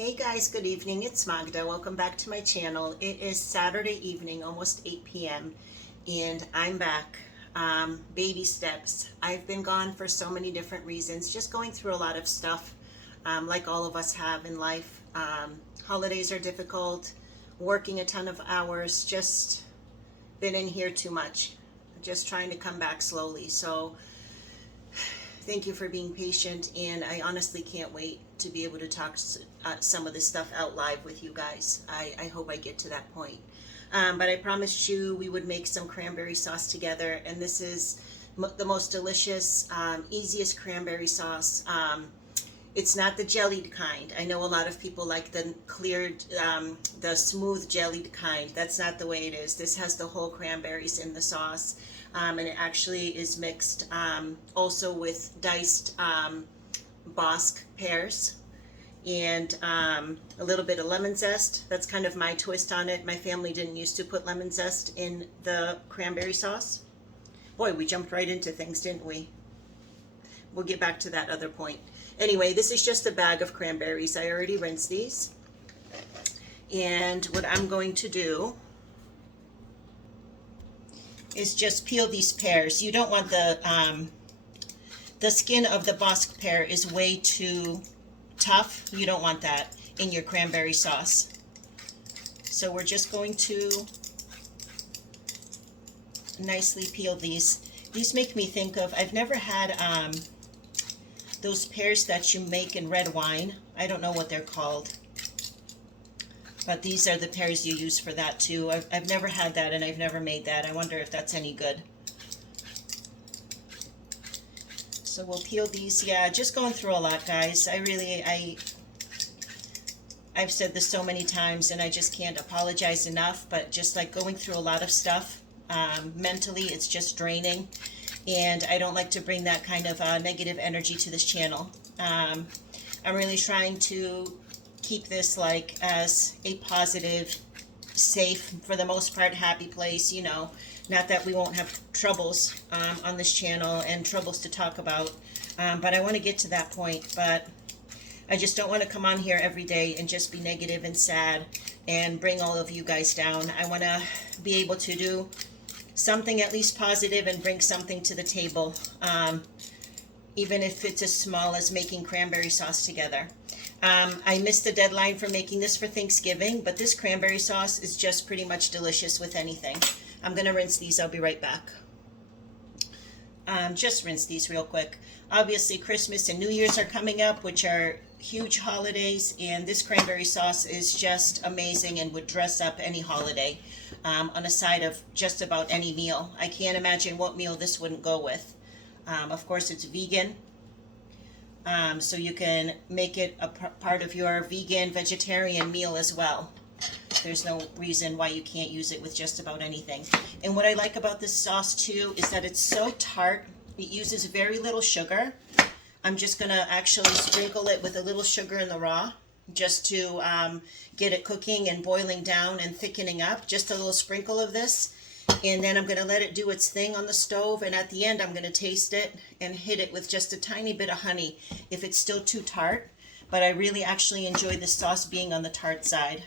Hey guys, good evening. It's Magda. Welcome back to my channel. It is Saturday evening, almost 8 p.m. and I'm back. Baby steps. I've been gone for so many different reasons, just going through a lot of stuff, like all of us have in life. Holidays are difficult, working a ton of hours, just been in here too much. Just trying to come back slowly. So thank you for being patient, and I honestly can't wait to be able to talk some of this stuff out live with you guys. I hope I get to that point. But I promised you we would make some cranberry sauce together, and this is the most delicious, easiest cranberry sauce. It's not the jellied kind. I know a lot of people like the cleared, the smooth jellied kind. That's not the way it is. This has the whole cranberries in the sauce. And it actually is mixed also with diced Bosc pears and a little bit of lemon zest. That's kind of my twist on it. My family didn't used to put lemon zest in the cranberry sauce. Boy, we jumped right into things, didn't we? We'll get back to that other point. Anyway, this is just a bag of cranberries. I already rinsed these. And what I'm going to do is just peel these pears. You don't want the skin of the Bosc pear is way too tough. You don't want that in your cranberry sauce. So we're just going to nicely peel these. These make me think of, I've never had those pears that you make in red wine. I don't know what they're called, but these are the pears you use for that too. I've never had that, and I've never made that. I wonder if that's any good. So we'll peel these. Yeah, just going through a lot, guys. I've said this so many times, and I just can't apologize enough, but just like going through a lot of stuff, mentally it's just draining, and I don't like to bring that kind of negative energy to this channel. I'm really trying to keep this like as a positive, safe, for the most part, happy place, you know. Not that we won't have troubles on this channel and troubles to talk about, but I want to get to that point. But I just don't want to come on here every day and just be negative and sad and bring all of you guys down. I want to be able to do something at least positive and bring something to the table, even if it's as small as making cranberry sauce together. I missed the deadline for making this for Thanksgiving, but this cranberry sauce is just pretty much delicious with anything. I'm going to rinse these. I'll be right back. Just rinse these real quick. Obviously, Christmas and New Year's are coming up, which are huge holidays, and this cranberry sauce is just amazing and would dress up any holiday on a side of just about any meal. I can't imagine what meal this wouldn't go with. Of course, it's vegan. So you can make it a part of your vegan, vegetarian meal as well. There's no reason why you can't use it with just about anything. And what I like about this sauce too is that it's so tart. It uses very little sugar. I'm just going to actually sprinkle it with a little sugar in the raw, just to get it cooking and boiling down and thickening up. Just a little sprinkle of this. And then I'm going to let it do its thing on the stove, and at the end I'm going to taste it and hit it with just a tiny bit of honey if it's still too tart. But I really actually enjoy this sauce being on the tart side.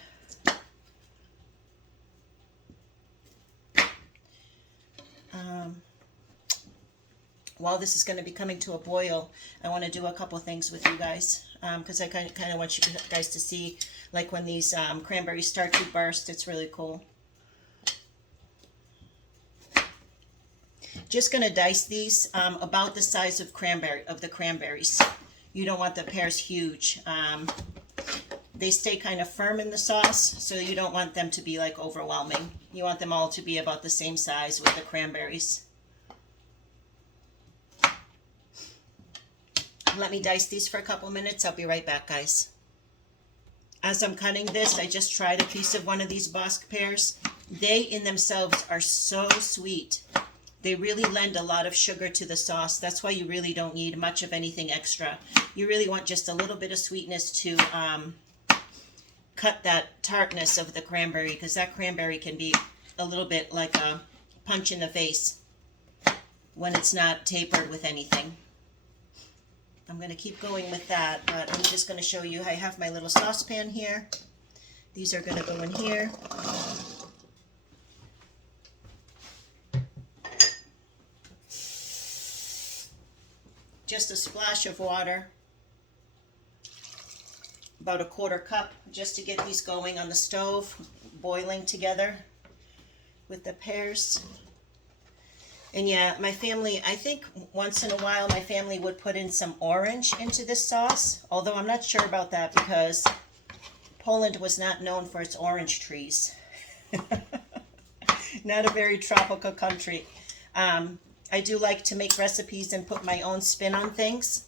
While this is going to be coming to a boil, I want to do a couple things with you guys, because I kind of want you guys to see, like, when these cranberries start to burst. It's really cool. Just going to dice these about the size of the cranberries. You don't want the pears huge. They stay kind of firm in the sauce, so you don't want them to be like overwhelming. You want them all to be about the same size with the cranberries. Let me dice these for a couple minutes. I'll be right back, guys. As I'm cutting this, I just tried a piece of one of these Bosc pears. They in themselves are so sweet. They really lend a lot of sugar to the sauce. That's why you really don't need much of anything extra. You really want just a little bit of sweetness to cut that tartness of the cranberry, because that cranberry can be a little bit like a punch in the face when it's not tapered with anything. I'm going to keep going with that, but I'm just going to show you. I have my little saucepan here. These are going to go in here. Just a splash of water, about a quarter cup, just to get these going on the stove, boiling together with the pears. And yeah, my family, I think once in a while my family would put in some orange into this sauce, although I'm not sure about that because Poland was not known for its orange trees. Not a very tropical country. I do like to make recipes and put my own spin on things.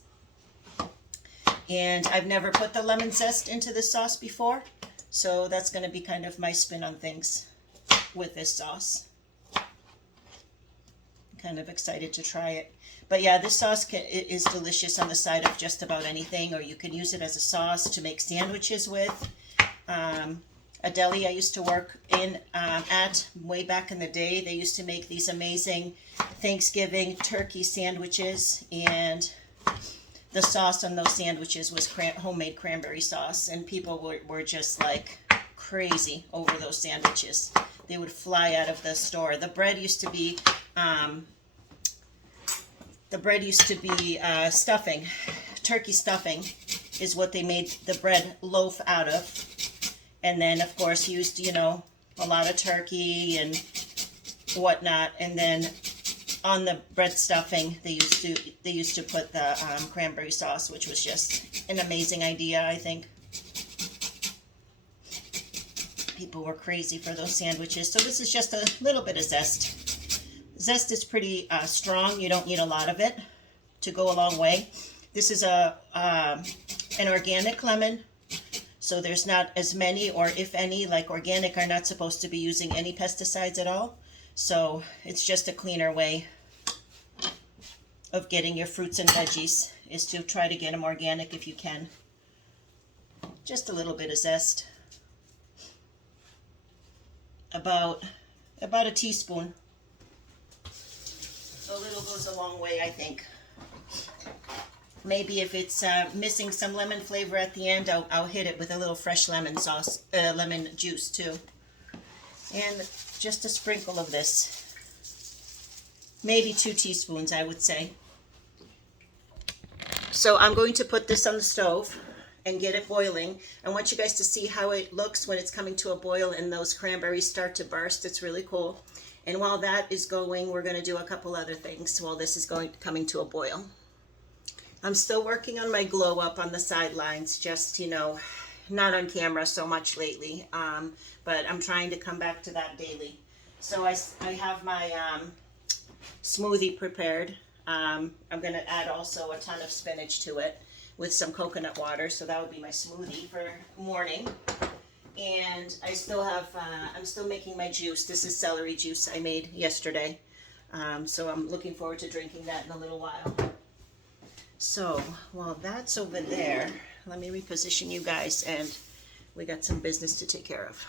And I've never put the lemon zest into this sauce before, so that's going to be kind of my spin on things with this sauce. Kind of excited to try it. But yeah, this sauce is delicious on the side of just about anything, or you can use it as a sauce to make sandwiches with. A deli I used to work in at way back in the day, they used to make these amazing Thanksgiving turkey sandwiches, and the sauce on those sandwiches was homemade cranberry sauce, and people were just like crazy over those sandwiches. They would fly out of the store. The bread used to be stuffing. Turkey stuffing is what they made the bread loaf out of. And then, of course, used, a lot of turkey and whatnot. And then on the bread stuffing, they used to put the cranberry sauce, which was just an amazing idea, I think. People were crazy for those sandwiches. So this is just a little bit of zest. Zest is pretty strong. You don't need a lot of it to go a long way. This is an organic lemon. So there's not as many, or if any, like organic are not supposed to be using any pesticides at all. So it's just a cleaner way of getting your fruits and veggies, is to try to get them organic if you can. Just a little bit of zest. About a teaspoon. A little goes a long way, I think. Maybe if it's missing some lemon flavor at the end, I'll hit it with a little fresh lemon sauce, lemon juice too. And just a sprinkle of this. Maybe 2 teaspoons, I would say. So I'm going to put this on the stove and get it boiling. I want you guys to see how it looks when it's coming to a boil and those cranberries start to burst. It's really cool. And while that is going, we're going to do a couple other things while this is coming to a boil. I'm still working on my glow up on the sidelines, just, not on camera so much lately, but I'm trying to come back to that daily. So I have my smoothie prepared. I'm going to add also a ton of spinach to it with some coconut water, so that would be my smoothie for morning. And I still have, I'm still making my juice. This is celery juice I made yesterday, so I'm looking forward to drinking that in a little while. So while that's over there, let me reposition you guys, and we got some business to take care of.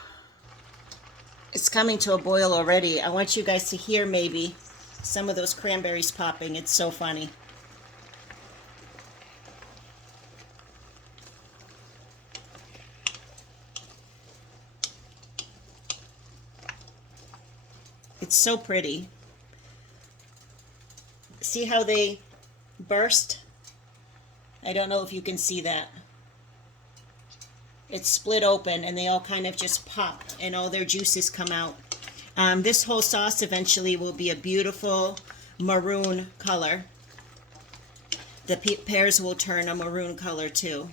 It's coming to a boil already. I want you guys to hear maybe some of those cranberries popping. It's so funny. It's so pretty. See how they burst? I don't know if you can see that. It's split open and they all kind of just pop and all their juices come out. This whole sauce eventually will be a beautiful maroon color. The pears will turn a maroon color too.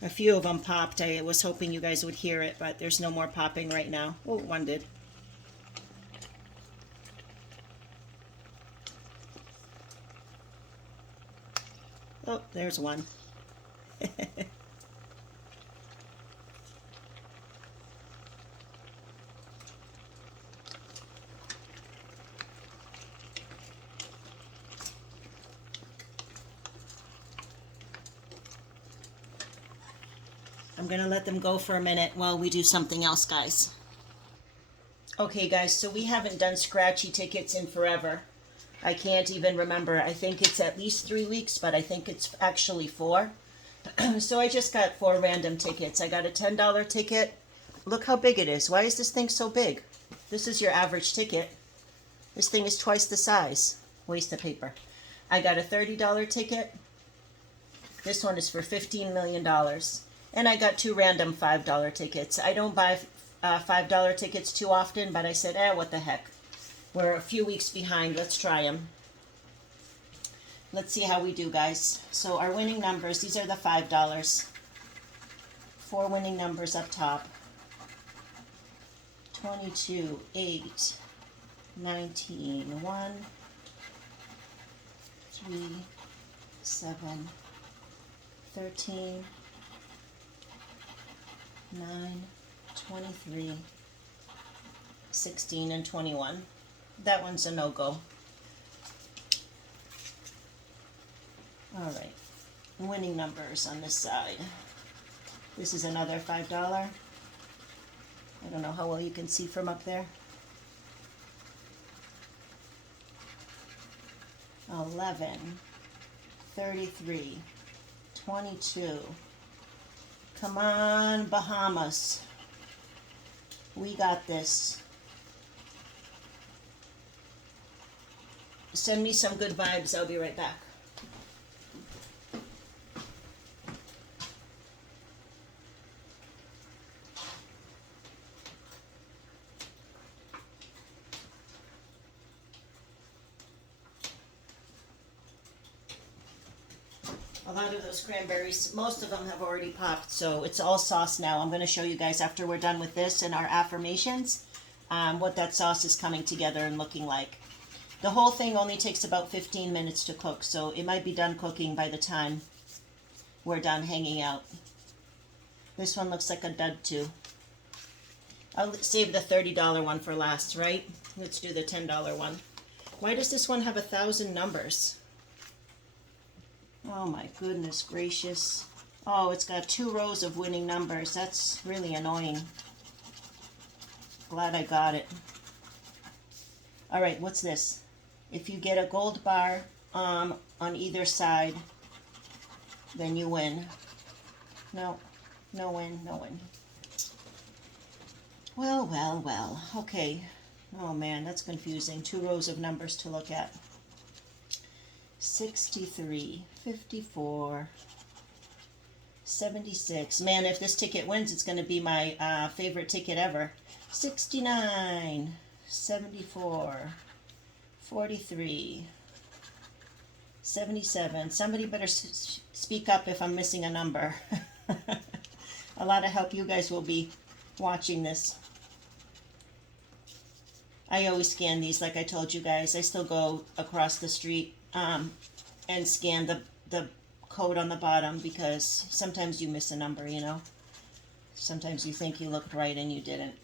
A few of them popped. I was hoping you guys would hear it, but there's no more popping right now. Oh, one did. Oh, there's one. I'm gonna let them go for a minute while we do something else, guys. Okay guys, so we haven't done scratchy tickets in forever. I can't even remember. I think it's at least 3 weeks, but I think it's actually 4. So I just got 4 random tickets. I got a $10 ticket. Look how big it is. Why is this thing so big? This is your average ticket. This thing is twice the size. Waste of paper. I got a $30 ticket. This one is for $15 million. And I got 2 random $5 tickets. I don't buy $5 tickets too often, but I said, what the heck. We're a few weeks behind. Let's try them. Let's see how we do, guys. So our winning numbers, these are the $5. 4 winning numbers up top. 22, 8, 19, 1, 3, 7, 13, 9, 23, 16, and 21. That one's a no-go. All right, winning numbers on this side. This is another $5. I don't know how well you can see from up there. 11, 33, 22. Come on, Bahamas. We got this. Send me some good vibes. I'll be right back. A lot of those cranberries, most of them have already popped, so it's all sauce now. I'm going to show you guys after we're done with this and our affirmations, what that sauce is coming together and looking like. The whole thing only takes about 15 minutes to cook, so it might be done cooking by the time we're done hanging out. This one looks like a dud too. I'll save the $30 one for last, right? Let's do the $10 one. Why does this one have 1,000 numbers? Oh my goodness gracious. Oh, it's got 2 rows of winning numbers. That's really annoying. Glad I got it. All right, what's this? If you get a gold bar on either side, then you win. No, no win, no win. Well, well, well. Okay. Oh man, that's confusing. 2 rows of numbers to look at. 63, 54, 76. Man, if this ticket wins, it's going to be my favorite ticket ever. 69, 74, 43, 77. Somebody better speak up if I'm missing a number. A lot of help. You guys will be watching this. I always scan these, like I told you guys. I still go across the street and scan the code on the bottom, because sometimes you miss a number, you know. Sometimes you think you looked right and you didn't.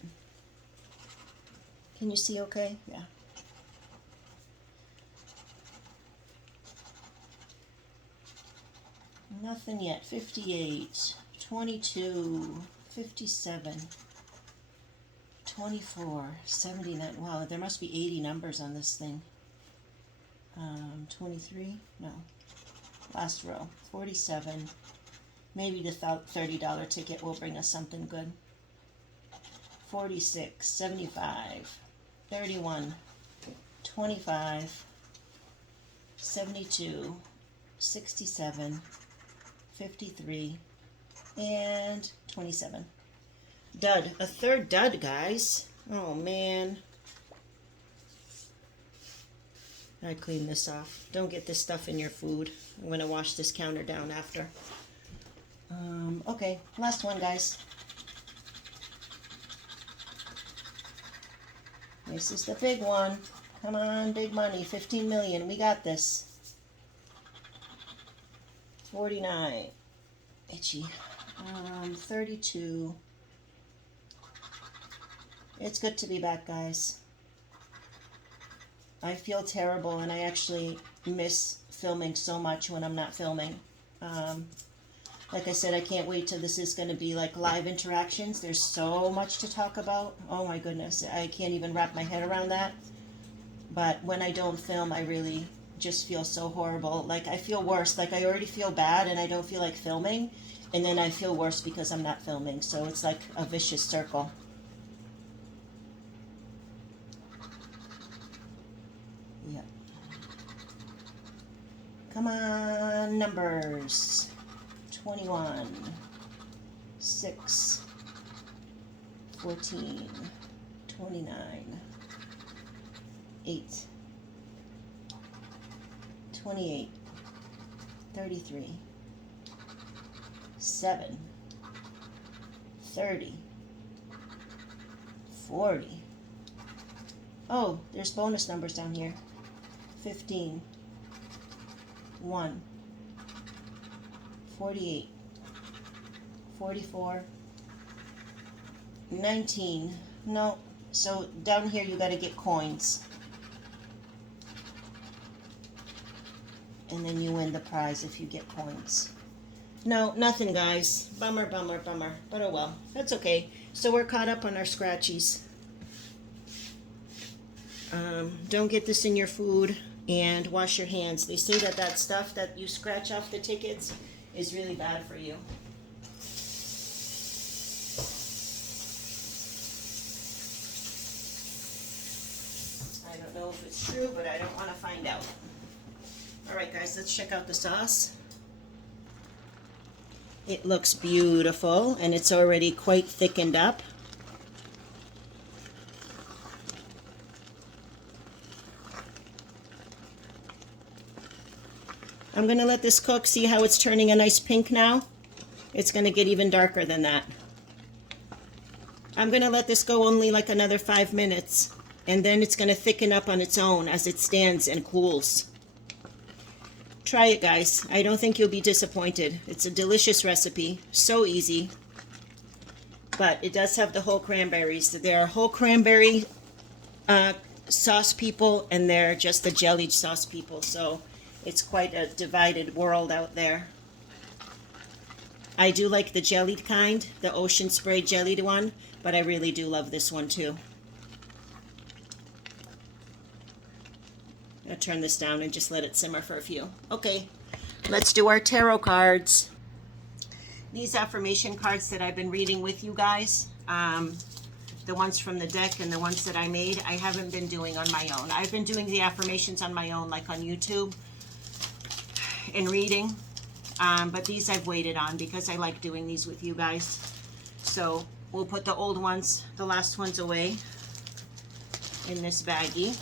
Can you see okay? Yeah. Nothing yet. 58, 22, 57, 24, 79. Wow, there must be 80 numbers on this thing. 23, no, last row, 47, maybe the $30 ticket will bring us something good. 46, 75, 31, 25, 72, 67, 53, and 27. Dud, a third dud, guys. Oh man. I clean this off. Don't get this stuff in your food. I'm going to wash this counter down after. Okay, last one, guys. This is the big one. Come on, big money. 15 million. We got this. 49. Itchy. 32. It's good to be back, guys. I feel terrible, and I actually miss filming so much when I'm not filming. Like I said, I can't wait till this is going to be like live interactions. There's so much to talk about. Oh my goodness, I can't even wrap my head around that. But when I don't film, I really just feel so horrible. Like I feel worse. Like I already feel bad and I don't feel like filming. And then I feel worse because I'm not filming. So it's like a vicious circle. Yep. Come on, numbers. 21, 6, 14, 29, 8, 28, 33, 7, 30, 40. Oh, there's bonus numbers down here. 15, 1, 48, 44, 19. No, so down here you got to get coins. And then you win the prize if you get coins. No, nothing, guys. Bummer, bummer, bummer. But oh well, that's okay. So we're caught up on our scratchies. Don't get this in your food and wash your hands. They say that that stuff that you scratch off the tickets is really bad for you. I don't know if it's true, but I don't want to find out. Alright guys, let's check out the sauce. It looks beautiful and it's already quite thickened up. I'm going to let this cook. See how it's turning a nice pink now? It's going to get even darker than that. I'm going to let this go only like another 5 minutes, and then it's going to thicken up on its own as it stands and cools. Try it, guys. I don't think you'll be disappointed. It's a delicious recipe. So easy. But it does have the whole cranberries. There are whole cranberry sauce people, and they're just the jellied sauce people. So it's quite a divided world out there. I do like the jellied kind, the ocean spray jellied one, but I really do love this one too. I'll turn this down and just let it simmer for a few. Okay, let's do our tarot cards. These affirmation cards that I've been reading with you guys, the ones from the deck and the ones that I made, I haven't been doing on my own. I've been doing the affirmations on my own, like on YouTube and reading, but these I've waited on because I like doing these with you guys. So we'll put the old ones, the last ones away in this baggie.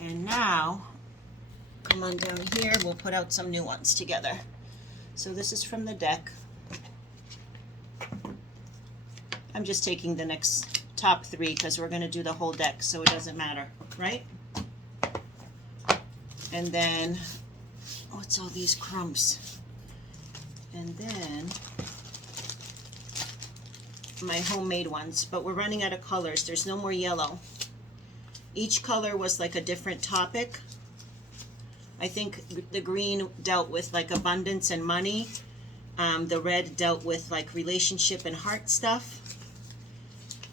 And now, come on down here, we'll put out some new ones together. So this is from the deck. I'm just taking the next top 3 because we're going to do the whole deck, so it doesn't matter, right? And then, what's all these crumbs? And then, my homemade ones, but we're running out of colors. There's no more yellow. Each color was like a different topic. I think the green dealt with like abundance and money. The red dealt with like relationship and heart stuff.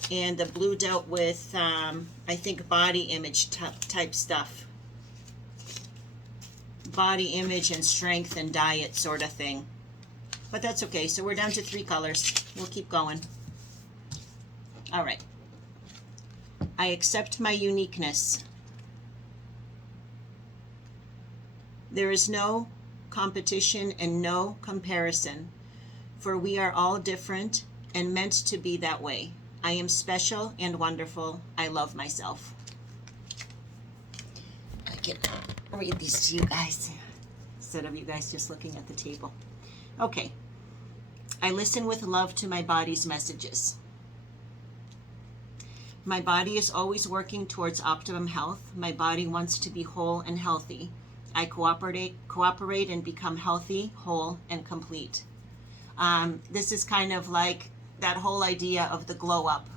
And the blue dealt with, I think, body image type stuff. Body image and strength and diet sort of thing. But that's okay. So we're down to 3 colors. We'll keep going. All right. I accept my uniqueness. There is no competition and no comparison, for we are all different and meant to be that way. I am special and wonderful. I love myself. I can read these to you guys instead of you guys just looking at the table. Okay. I listen with love to my body's messages. My body is always working towards optimum health. My body wants to be whole and healthy. I cooperate and become healthy, whole, and complete. This is kind of like that whole idea of the glow up.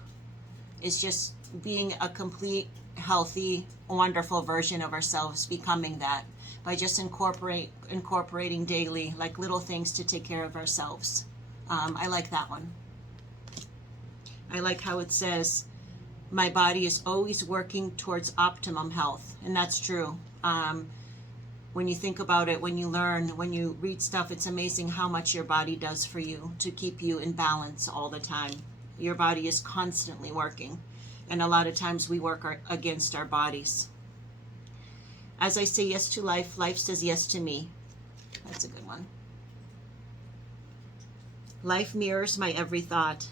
It's just being a complete, healthy, wonderful version of ourselves, becoming that by just incorporating daily, like little things to take care of ourselves. I like that one. I like how it says, My body is always working towards optimum health, and that's true. When you think about it, when you learn, when you read stuff, it's amazing how much your body does for you to keep you in balance all the time. Your body is constantly working, and a lot of times we work against our bodies. As I say yes to life, life says yes to me. That's a good one. Life mirrors my every thought.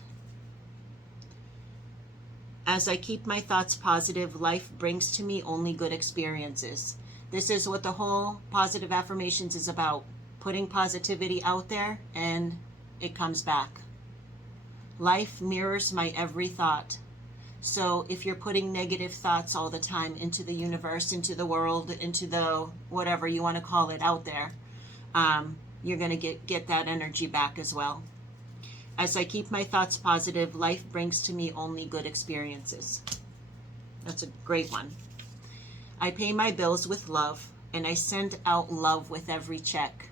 As I keep my thoughts positive, life brings to me only good experiences. This is what the whole positive affirmations is about. Putting positivity out there and it comes back. Life mirrors my every thought. So if you're putting negative thoughts all the time into the universe, into the world, into the whatever you want to call it out there, you're going to get that energy back as well. As I keep my thoughts positive, life brings to me only good experiences. That's a great one. I pay my bills with love, and I send out love with every check.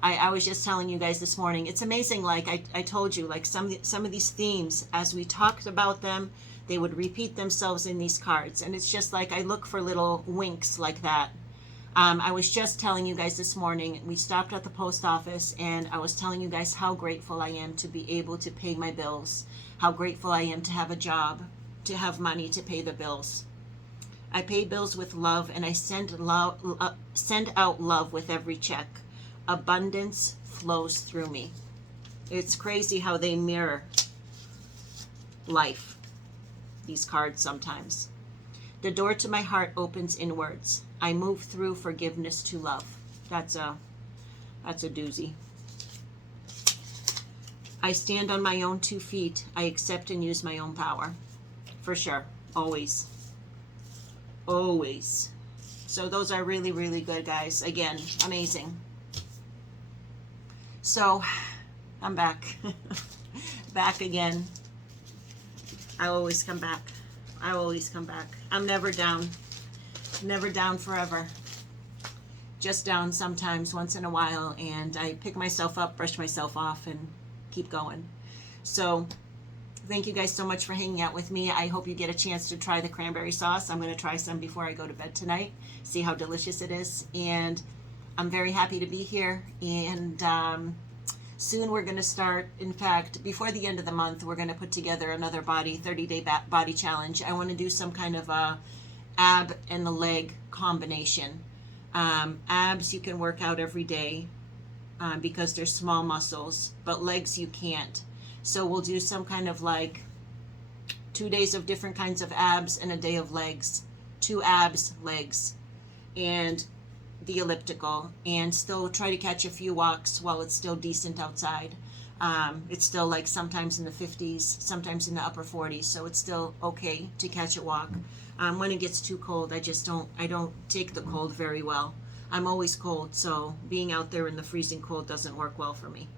I was just telling you guys this morning, it's amazing, like I told you, like some of these themes, as we talked about them, they would repeat themselves in these cards. And it's just like I look for little winks like that. I was just telling you guys this morning, we stopped at the post office and I was telling you guys how grateful I am to be able to pay my bills, how grateful I am to have a job, to have money to pay the bills. I pay bills with love, and I send out love with every check. Abundance flows through me. It's crazy how they mirror life, these cards sometimes. The door to my heart opens inwards. I move through forgiveness to love. That's a doozy. I stand on my own 2 feet. I accept and use my own power. For sure. Always. Always. So those are really, really good, guys. Again, amazing. So I'm back. Back again. I always come back. I always come back. I'm never down. Never down forever. Just down sometimes, once in a while, and I pick myself up, brush myself off, and keep going. So thank you guys so much for hanging out with me. I hope you get a chance to try the cranberry sauce. I'm going to try some before I go to bed tonight, see how delicious it is. And I'm very happy to be here. And soon we're going to start, in fact, before the end of the month, we're going to put together another 30-day body challenge. I want to do some kind of a ab and the leg combination. Abs you can work out every day because they're small muscles, but legs you can't. So we'll do some kind of like 2 days of different kinds of abs and a day of legs. 2 abs, legs, and the elliptical, and still try to catch a few walks while it's still decent outside. It's still like sometimes in the 50s, sometimes in the upper 40s, so it's still okay to catch a walk. When it gets too cold, I don't take the cold very well. I'm always cold, so being out there in the freezing cold doesn't work well for me.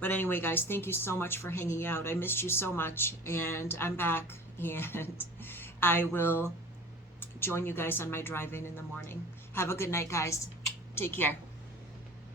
But anyway, guys, thank you so much for hanging out. I missed you so much, and I'm back, and I will join you guys on my drive-in the morning. Have a good night, guys. Take care.